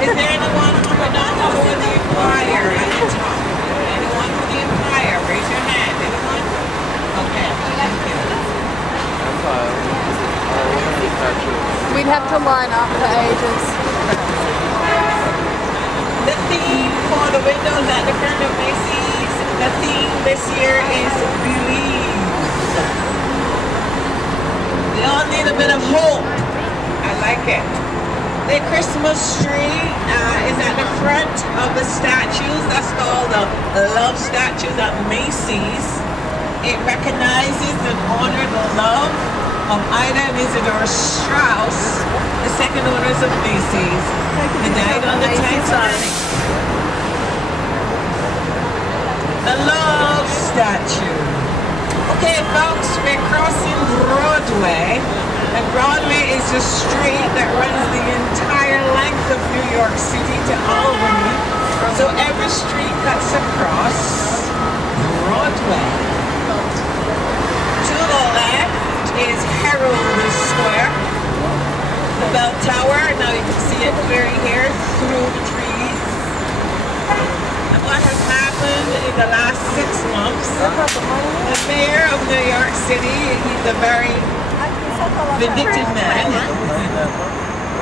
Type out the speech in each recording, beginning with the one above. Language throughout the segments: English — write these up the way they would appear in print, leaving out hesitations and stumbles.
Is there anyone who would not know who the Empire at the top? Anyone who the Empire? Raise your hand. Anyone? Okay, thank you. We'd have to line up for ages. The theme for the windows at the front of Macy's, the theme this year is believe. We all need a bit of hope. I like it. The Christmas tree is at the front of the statues. That's called the love statues at Macy's. It recognizes and honors the love of Ida and Isidore Strauss, the second owners of Macy's. They died on the Titanic. The love statue. Okay, folks, we're crossing Broadway. And Broadway is the street that runs the entire length of New York City to Albany. So every street cuts across Broadway. To the left is Herald Square. The bell tower, now you can see it clearly here through the trees. And what has happened in the last 6 months, the mayor of New York City, he's a very vindictive man,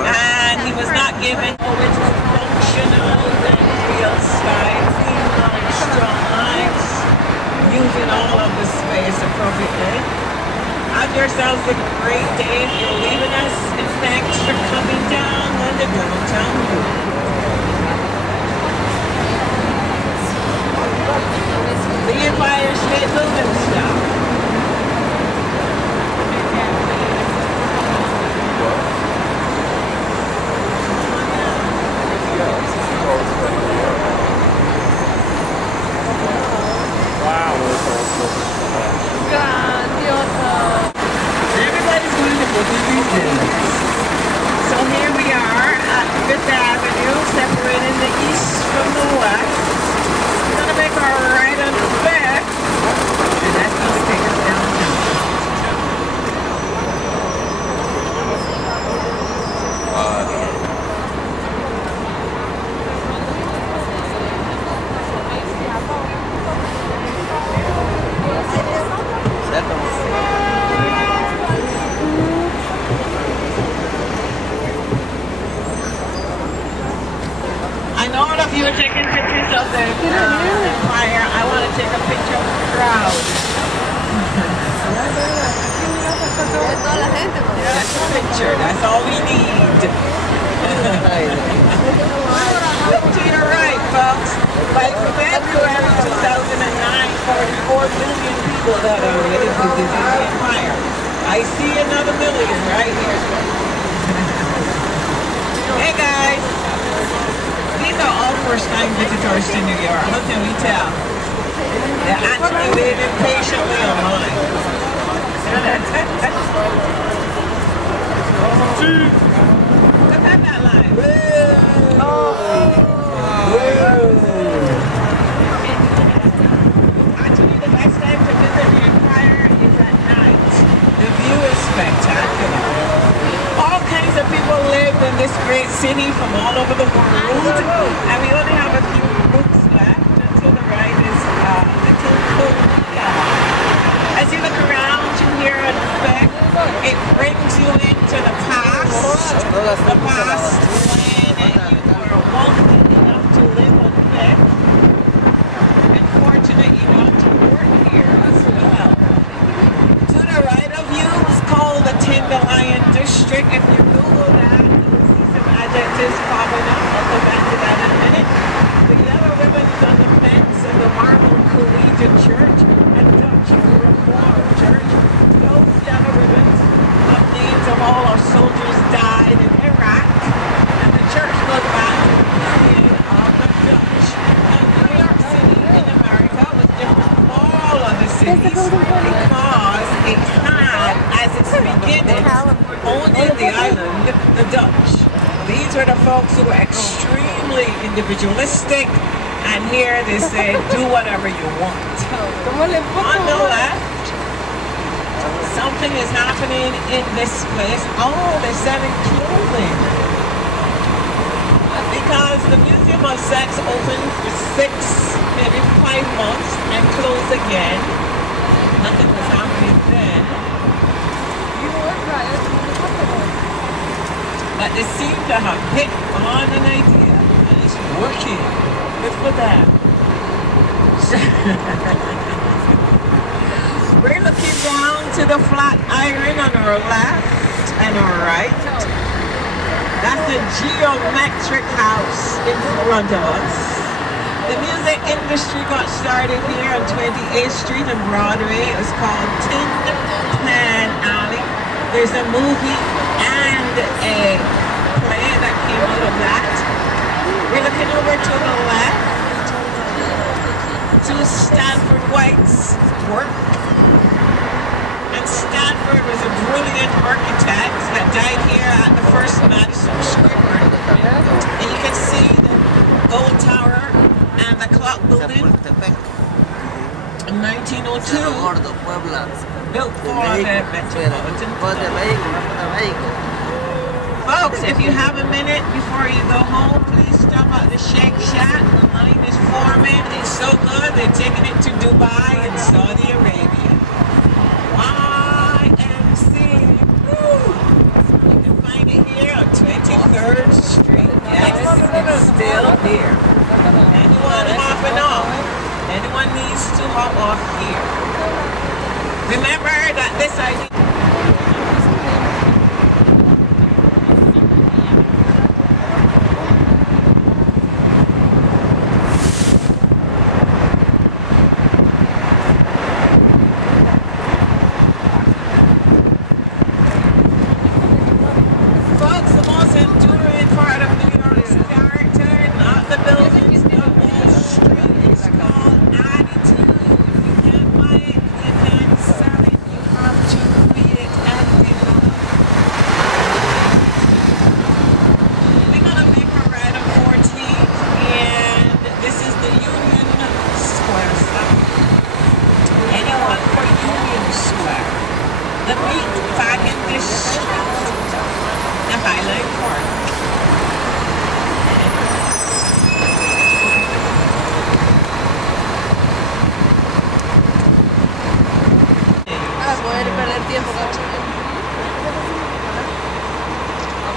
and he was not given original functional and real size, long strong lines, using all of the space appropriately. Have yourselves a great day if you're leaving us, and thanks for coming down on the downtown loop. The Empire State Building stop. Everybody's going to Boogie Resorts. So here we are at Fifth Avenue, separating the east from the west. We're going to make our right on the Fifth, and that's going to take us downtown. You were taking pictures of the Empire. I want to take a picture of the crowd. That's a picture. That's all we need. Look to your right, folks. By February 2009, 44 million people had already visited the Empire. I see another million right here. Hey guys. These are all first-time visitors to New York. How can we tell? They're actually waiting patiently online. Look at that line. Actually, the best time to visit the Empire is at night. The view is spectacular. All kinds of people live in this great city from all over the world, and we only have a few books left. And to the right is Little Cook. As you look around, you hear an effect. It brings you into the past. The past when you were wealthy enough to live on Fifth, and fortunate enough to work here as well. To the right of you is called the Timberline District. If you Google that, you'll see some adjectives popping up. I'll go back to that in a minute. The yellow ribbons on the fence and the marble collegiate church and Dutch Reformed church. Those yellow ribbons have names of all our soldiers died in Iraq, and the church goes back to the period of the Dutch. And New York City in America was different from all other cities because it had, as its beginning, only the island, the Dutch. These were the folks who were extremely individualistic, and here they say, do whatever you want. On the left, something is happening in this place. Oh, they're selling clothing. Sex open for 6, maybe 5 months and close again. Nothing was happening then. But they seem to have hit on an idea and it's working. Good for them. We're looking down to the flat iron on our left and our right. That's the geometric house in front of us. The music industry got started here on 28th Street and Broadway. It was called Tin Pan Alley. There's a movie and a play that came out of that. We're looking over to the left to Stanford White's work. And Stanford was a brilliant architect that died here at the first Madison Square Park. And you can see the gold tower and the clock building in 1902, built for the Metropolitan Club. Folks, if you have a minute before you go home, please stop at the Shake Shack. The line is forming. It's so good, they're taking it to Dubai and Saudi Arabia. YMC. Woo! You can find it here on 23rd Street. Yes, it's still here. Anyone hopping off? Anyone needs to hop off here. Remember that this idea.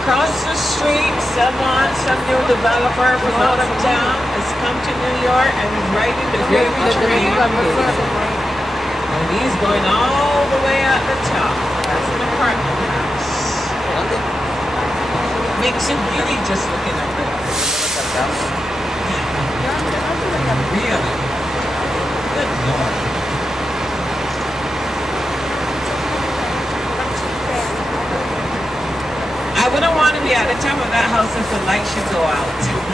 Across the street, some new developer from out of town has come to New York and is riding the gravy train. And he's going all the way at the top. That's an apartment house. Makes you really just looking at it. Really? Good Lord. I wouldn't want to be at the top of that house if the light should go out.